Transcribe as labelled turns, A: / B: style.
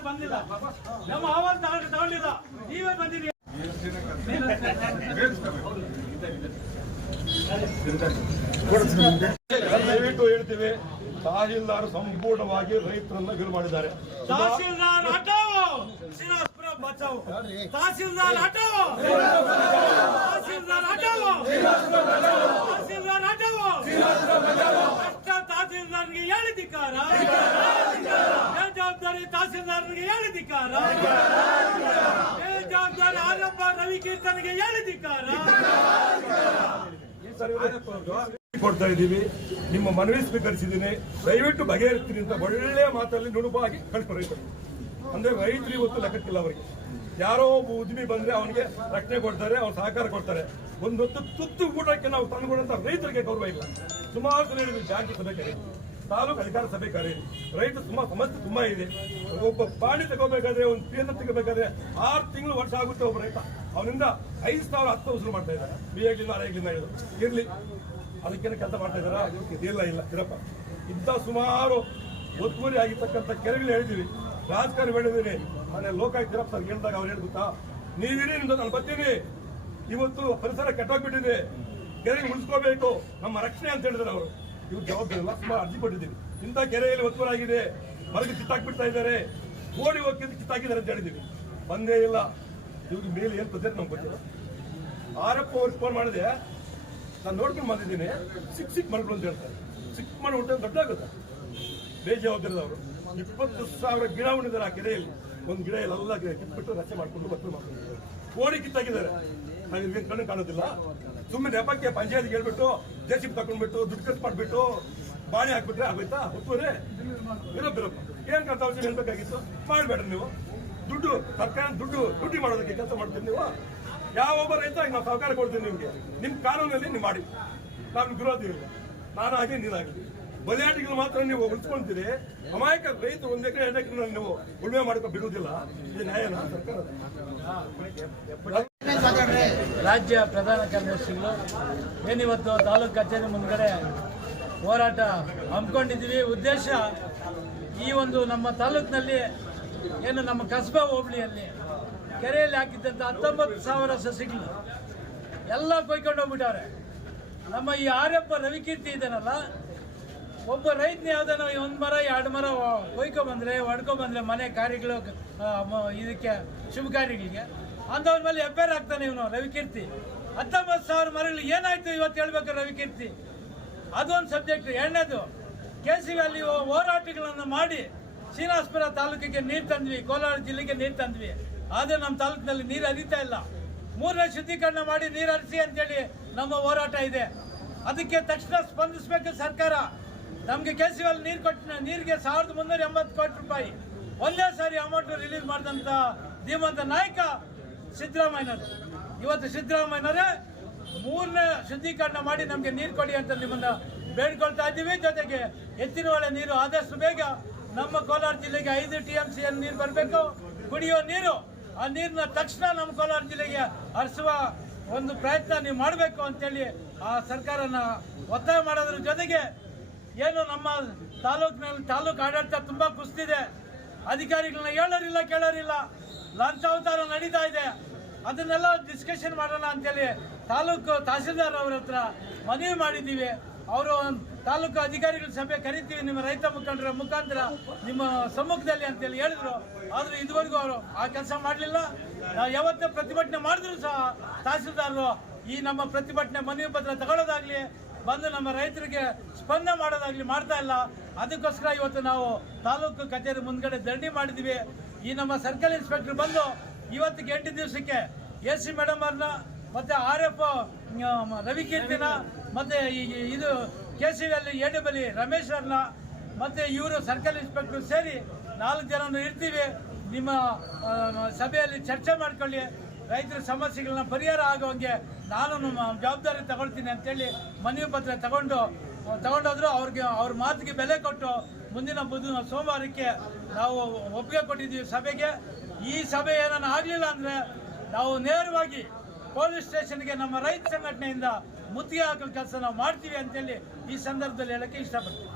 A: ಬಂದಿಲ್ಲ
B: ದಯವಿಟ್ಟು ಹೇಳ್ತೀವಿ ತಹಶೀಲ್ದಾರ್ ಸಂಪೂರ್ಣವಾಗಿ ರೈತರನ್ನ ಬಿಲ್ ಮಾಡಿದ್ದಾರೆ.
A: ತಹಶೀಲ್ದಾರ್ ಹಟೋ ಬಚಾವ್. ತಹಸೀಲ್ದಾರ್ ಹಟಾವ್ ತಹಸೀಲ್ದಾರ್ಗೆ ಹೇಳಿದಿಕ್ಕಾರ? ಬೇಜವಾಬ್ದಾರಿ ಆರಪ್ಪ ಹೇಳಿದಿಕ್ಕಾರ?
B: ಈ ಸರಿ ಕೊಡ್ತಾ ಇದ್ದೀವಿ. ನಿಮ್ಮ ಮನವಿ ಸ್ವೀಕರಿಸಿದ್ದೀನಿ. ದಯವಿಟ್ಟು ಬಗೆಹರಿಸ್ತೀನಿ ಅಂತ ಒಳ್ಳೆಯ ಮಾತಲ್ಲಿ ನುಣುಪಾಗಿ ಕಳಿಸ್ಕೊ ರೈತರು. ಅಂದ್ರೆ ರೈತರು ಇವತ್ತು ಲೆಕ್ಕಕ್ಕಿಲ್ಲ ಅವರಿಗೆ. ಯಾರೋ ಒಬ್ಬ ಉದ್ಯಮಿ ಬಂದ್ರೆ ಅವನಿಗೆ ರಕ್ಷಣೆ ಕೊಡ್ತಾರೆ ಅವ್ರು ಸಹಕಾರ ಕೊಡ್ತಾರೆ. ಒಂದೊತ್ತು ತುತ್ತು ಊಟಕ್ಕೆ ನಾವು ತಂದುಕೊಡಂತ ರೈತರಿಗೆ ಗೌರವ ಇಲ್ಲ. ಸುಮಾರು ಜನ ಸಭೆ ಕರೀರಿ ತಾಲೂಕು ಅಧಿಕಾರ ಸಭೆ ಕಾರ್ಯ ರೈತ ತುಂಬಾ ಸಮಸ್ಯೆ ತುಂಬಾ ಇದೆ. ಒಬ್ಬ ಪಾಣಿ ತಗೋಬೇಕಾದ್ರೆ ಒಂದು ಪಿ ತಗೋಬೇಕಾದ್ರೆ ಆರು ತಿಂಗಳು ವರ್ಷ ಆಗುತ್ತೆ ಒಬ್ಬ ರೈತ. ಅವನಿಂದ ಐದು ಸಾವಿರ ಹತ್ತು ವಸೂಲು ಮಾಡ್ತಾ ಇದ್ದಾರೆ. ಬಿ ಎಗ್ಲಿಂದ ಅರೆಗ್ಲಿಂದ ಹೇಳಿದ್ರು ಇರ್ಲಿ. ಅದಕ್ಕೇನು ಕೆಲಸ ಮಾಡ್ತಾ ಇದಾರ ಇಲ್ಲ ಇಲ್ಲ. ಇರಪ್ಪ. ಇಂಥ ಸುಮಾರು ಒತ್ತುವರಿ ಆಗಿರ್ತಕ್ಕಂಥ ಕೆರೆಗಳು ಹೇಳಿದೀವಿ ರಾಜಕಾರಣ ಹೇಳಿದೀನಿ ಮನೆ ಲೋಕಾಯುಕ್ತ ಇರಪ್ಪ ಸರ್ ಹೇಳಿದಾಗ ಅವ್ರು ಹೇಳಿ ಗೊತ್ತಾ? ನೀವಿರಿ ನಿಮ್ದು ನಾನು ಬರ್ತೀನಿ ಇವತ್ತು ಪರಿಸರ ಕೆಟ್ಟೋಗ್ಬಿಟ್ಟಿದೆ. ಕೆರೆಗೆ ಉಳಿಸ್ಕೋಬೇಕು ನಮ್ಮ ರಕ್ಷಣೆ ಅಂತ ಹೇಳಿದ್ರು ಅವರು. ಇವ್ರು ಜವಾಬ್ದಾರಿ ಎಲ್ಲ ಸುಮಾರು ಅರ್ಜಿ ಕೊಟ್ಟಿದ್ದೀನಿ ಇಂಥ ಕೆರೆಯಲ್ಲಿ ಒತ್ತುವರಾಗಿದೆ. ಮರಗೆ ಕಿತ್ತಾಕ್ಬಿಡ್ತಾ ಇದ್ದಾರೆ. ಓಡಿ ಹೋಗಿ ಕಿತ್ತಾಕಿದ್ದಾರೆ ಅಂತ ಹೇಳಿದ್ದೀವಿ. ಬಂದೇ ಇಲ್ಲ. ಇವ್ರಿಗೆ ಮೇಲೆ ಏನು ಪದ್ಧತಿ ನಮ್ಗೆ ಗೊತ್ತಿಲ್ಲ. ಆರಪ್ಪ ಅವ್ರಿಗೆ ಫೋನ್ ಮಾಡಿದೆ. ನಾನು ನೋಡ್ಕೊಂಡು ಬಂದಿದ್ದೀನಿ. ಸಿಕ್ ಸಿಕ್ ಮರಗಳು ಅಂತ ಹೇಳ್ತಾರೆ. ಸಿಕ್ ಮರ ಉಂಟು ದೊಡ್ಡ ಆಗುತ್ತೆ ಬೇಜವಾಬ್ದಾರಿದವರು. ಇಪ್ಪತ್ತು ಸಾವಿರ ಗಿಡ ಉಂಡಿದ್ದಾರೆ ಆ ಕೆರೆಯಲ್ಲಿ. ಒಂದು ಗಿಡ ಎಲ್ಲ ಕಿತ್ಬಿಟ್ಟು ರಚನೆ ಮಾಡಿಕೊಂಡು ಬತ್ತಲು ಮಾಡ್ಕೊಂಡಿದ್ದಾರೆ. ಓಡಿ ಕಿತ್ತಾಕಿದ್ದಾರೆ. ನಾನು ಇದಕ್ಕೆ ಕಣ್ಣು ಕಾಣೋದಿಲ್ಲ. ಸುಮ್ಮನೆ ನೆಪಕ್ಕೆ ಪಂಚಾಯತ್ ಹೇಳ್ಬಿಟ್ಟು ಜೆ ಸಿ ತಗೊಂಡ್ಬಿಟ್ಟು ದುಡ್ಡು ಖರ್ಚು ಮಾಡಿಬಿಟ್ಟು ಬಾಣಿ ಹಾಕ್ಬಿಟ್ರೆ ಆಗೋಯ್ತಾ? ಒತ್ತುವರೆ ಇರಪ್ಪ ಏನ್ ಕರ್ತ ಹೇಳ್ಬೇಕಾಗಿತ್ತು? ಮಾಡಬೇಡ ನೀವು. ದುಡ್ಡು, ಸರ್ಕಾರ ದುಡ್ಡು, ದುಡ್ಡಿ ಮಾಡೋದಕ್ಕೆ ಕೆಲಸ ಮಾಡ್ತೀರಿ ನೀವು. ಯಾವೊಬ್ಬ ರೈತ ನಾವು ಸಹಕಾರ ಕೊಡ್ತೀನಿ ನಿಮ್ಗೆ. ನಿಮ್ ಕಾನೂನಲ್ಲಿ ನೀವು ಮಾಡಿ. ನಾನು ವಿರೋಧ ಇಲ್ಲ. ನಾನಾಗಿ ನೀನಾಗಲಿ ಬಲಿಯಾಟಿಗಳು ಮಾತ್ರ ನೀವು ಉಳಿಸ್ಕೊಂತೀರಿ. ಅಮಾಯಕ ರೈತರು ಒಂದ್ ಎಕರೆ, ಎರಡು ಎಕರೆ ನೀವು ಉಳುಮೆ ಮಾಡ್ಕೊ ಬಿಡುವುದಿಲ್ಲ. ಇದು ನ್ಯಾಯನಾ ಸರ್ಕಾರದ?
C: ರಾಜ್ಯ ಪ್ರಧಾನ ಕಾರ್ಯದರ್ಶಿಗಳು ಏನಿವತ್ತು ತಾಲೂಕು ಕಚೇರಿ ಮುಂದ್ಗಡೆ ಹೋರಾಟ ಹಮ್ಮಿಕೊಂಡಿದ್ದೀವಿ. ಉದ್ದೇಶ ಈ ಒಂದು ನಮ್ಮ ತಾಲೂಕಿನಲ್ಲಿ ಏನು ನಮ್ಮ ಕಸ್ಬಾ ಹೋಬಳಿಯಲ್ಲಿ ಕೆರೆಯಲ್ಲಿ ಹಾಕಿದ್ದಂಥ ಹತ್ತೊಂಬತ್ತು ಸಾವಿರ ಸಸಿಗಳು ಎಲ್ಲ ಕೊಯ್ಕೊಂಡು ಹೋಗ್ಬಿಟ್ಟವ್ರೆ. ನಮ್ಮ ಈ ಆರ್ಯಪ್ಪ ರವಿಕೀರ್ತಿ ಇದನ್ನಲ್ಲ ಒಬ್ಬ ರೈತನ ಯಾವ್ದಾನ ಒಂದು ಮರ, ಎರಡು ಮರ ಕೊಯ್ಕೊ ಬಂದ್ರೆ ಹೊಡ್ಕೊ ಬಂದ್ರೆ ಮನೆ ಕಾರ್ಯಗಳು ಇದಕ್ಕೆ ಶುಭ ಕಾರ್ಯಗಳಿಗೆ ಅಂಥವ್ರ ಮೇಲೆ ಎಫ್ ಐ ಆರ್ ಆಗ್ತಾನೆ ಇವನು, ರವಿಕೀರ್ತಿ. ಹತ್ತೊಂಬತ್ತು ಸಾವಿರ ಮರಗಳು ಏನಾಯ್ತು ಇವತ್ತು ಹೇಳ್ಬೇಕು ರವಿಕೀರ್ತಿ? ಅದೊಂದು ಸಬ್ಜೆಕ್ಟ್. ಎರಡನೇದು ಕೆ ಸಿ ಅಲ್ಲಿ ಹೋರಾಟಗಳನ್ನು ಮಾಡಿ ಶ್ರೀನಿವಾಸಪುರ ತಾಲೂಕಿಗೆ ನೀರು ತಂದ್ವಿ, ಕೋಲಾರ ಜಿಲ್ಲೆಗೆ ನೀರು ತಂದ್ವಿ. ಆದರೆ ನಮ್ಮ ತಾಲೂಕಿನಲ್ಲಿ ನೀರು ಹರಿತಾ ಇಲ್ಲ. ಮೂರನೇ ಶುದ್ಧೀಕರಣ ಮಾಡಿ ನೀರು ಹರಿಸಿ ಅಂತೇಳಿ ನಮ್ಮ ಹೋರಾಟ ಇದೆ. ಅದಕ್ಕೆ ತಕ್ಷಣ ಸ್ಪಂದಿಸಬೇಕು ಸರ್ಕಾರ. ನಮಗೆ ಕೆ ಸಿ ಎಲ್ ನೀರು ಕೊಟ್ಟ ನೀರಿಗೆ ಸಾವಿರದ ಮುನ್ನೂರ ಎಂಬತ್ತು ಕೋಟಿ ರೂಪಾಯಿ. ಒಂದೇ ಸಾರಿ ಅಮೌಂಟ್ ರಿಲೀಸ್ ಮಾಡಿದಂಥ ಧೀಮಂತ ನಾಯಕ ಸಿದ್ದರಾಮಯ್ಯನವರು. ಇವತ್ತು ಸಿದ್ದರಾಮಯ್ಯನವರೇ ಮೂರನೇ ಶುದ್ಧೀಕರಣ ಮಾಡಿ ನಮಗೆ ನೀರು ಕೊಡಿ ಅಂತ ನಿಮ್ಮನ್ನು ಬೇಡ್ಕೊಳ್ತಾ ಇದ್ದೀವಿ. ಜೊತೆಗೆ ಎತ್ತಿನ ಒಳ್ಳೆ ನೀರು ಆದಷ್ಟು ಬೇಗ ನಮ್ಮ ಕೋಲಾರ ಜಿಲ್ಲೆಗೆ ಐದು ಟಿ ಎಂ ಸಿ ನೀರು ಬರಬೇಕು. ಕುಡಿಯೋ ನೀರು, ಆ ನೀರನ್ನ ತಕ್ಷಣ ನಮ್ಮ ಕೋಲಾರ ಜಿಲ್ಲೆಗೆ ಹರಿಸುವ ಒಂದು ಪ್ರಯತ್ನ ನೀವು ಮಾಡಬೇಕು ಅಂತೇಳಿ ಆ ಸರ್ಕಾರನ ಒತ್ತಾಯ ಮಾಡೋದ್ರ ಜೊತೆಗೆ ಏನು ನಮ್ಮ ತಾಲೂಕಿನಲ್ಲಿ ತಾಲೂಕು ಆಡಳಿತ ತುಂಬ ಕುಸ್ತಿದೆ. ಅಧಿಕಾರಿಗಳನ್ನ ಹೇಳೋರಿಲ್ಲ, ಕೇಳೋರಿಲ್ಲ. ಲಂಚಾವತಾರ ನಡೀತಾ ಇದೆ. ಅದನ್ನೆಲ್ಲ ಡಿಸ್ಕಷನ್ ಮಾಡೋಣ ಅಂತೇಳಿ ತಾಲೂಕು ತಹಸೀಲ್ದಾರ್ ಅವ್ರ ಹತ್ರ ಮನವಿ ಮಾಡಿದ್ದೀವಿ. ಅವರು ತಾಲೂಕು ಅಧಿಕಾರಿಗಳ ಸಭೆ ಕರಿತೀವಿ. ನಿಮ್ಮ ರೈತ ಮುಖಂಡರ ಮುಖಾಂತರ ನಿಮ್ಮ ಸಮ್ಮುಖದಲ್ಲಿ ಅಂತೇಳಿ ಹೇಳಿದ್ರು. ಆದ್ರೆ ಇದುವರೆಗೂ ಅವರು ಆ ಕೆಲಸ ಮಾಡಲಿಲ್ಲ. ನಾವು ಯಾವತ್ತೇ ಪ್ರತಿಭಟನೆ ಮಾಡಿದ್ರು ಸಹ ತಹಸೀಲ್ದಾರರು ಈ ನಮ್ಮ ಪ್ರತಿಭಟನೆ ಮನವಿ ಪತ್ರ ತಗೊಳ್ಳೋದಾಗ್ಲಿ, ಬಂದು ನಮ್ಮ ರೈತರಿಗೆ ಸ್ಪಂದನೆ ಮಾಡೋದಾಗ್ಲಿ ಮಾಡ್ತಾ ಇಲ್ಲ. ಅದಕ್ಕೋಸ್ಕರ ಇವತ್ತು ನಾವು ತಾಲೂಕು ಕಚೇರಿ ಮುಂದ್ಗಡೆ ಧರಣಿ ಮಾಡಿದ್ವಿ ಈ ನಮ್ಮ ಸರ್ಕಲ್ ಇನ್ಸ್ಪೆಕ್ಟರ್ ಬಂದು ಇವತ್ತಿಗೆ ಎಂಟು ದಿವಸಕ್ಕೆ ಎ ಸಿ ಮೇಡಮ್ ಅವ್ರನ್ನ, ಮತ್ತೆ ಆರ್ ಎಫ್ ರವಿಕೀರ್ತಿನ, ಮತ್ತೆ ಇದು ಕೆ ಸಿ ಅಲ್ಲಿ ಎಡಬಲಿ ರಮೇಶ್ ಅವ್ರನ್ನ, ಮತ್ತೆ ಇವರು ಸರ್ಕಲ್ ಇನ್ಸ್ಪೆಕ್ಟರ್ ಸೇರಿ ನಾಲ್ಕು ಜನ ಇರ್ತೀವಿ. ನಿಮ್ಮ ಸಭೆಯಲ್ಲಿ ಚರ್ಚೆ ಮಾಡ್ಕೊಳ್ಳಿ. ರೈತರ ಸಮಸ್ಯೆಗಳನ್ನ ಪರಿಹಾರ ಆಗೋಂಗೆ ನಾನು ಜವಾಬ್ದಾರಿ ತಗೊಳ್ತೀನಿ ಅಂತೇಳಿ ಮನವಿ ಪತ್ರ ತಗೊಂಡು, ತಗೊಂಡೋದ್ರು ಅವ್ರಿಗೆ ಅವ್ರ ಮಾತಿಗೆ ಬೆಲೆ ಕೊಟ್ಟು ಮುಂದಿನ ಬುಧ ಸೋಮವಾರಕ್ಕೆ ನಾವು ಒಪ್ಪಿಗೆ ಕೊಟ್ಟಿದ್ದೀವಿ ಸಭೆಗೆ. ಈ ಸಭೆ ಏನಾನ ಆಗಲಿಲ್ಲ ಅಂದರೆ ನಾವು ನೇರವಾಗಿ ಪೊಲೀಸ್ ಸ್ಟೇಷನ್ಗೆ ನಮ್ಮ ರೈತ ಸಂಘಟನೆಯಿಂದ ಮುತ್ತಿಗೆ ಹಾಕೋ ಕೆಲಸ ನಾವು ಮಾಡ್ತೀವಿ ಅಂತೇಳಿ ಈ ಸಂದರ್ಭದಲ್ಲಿ ಹೇಳಕ್ಕೆ ಇಷ್ಟಪಡ್ತೀವಿ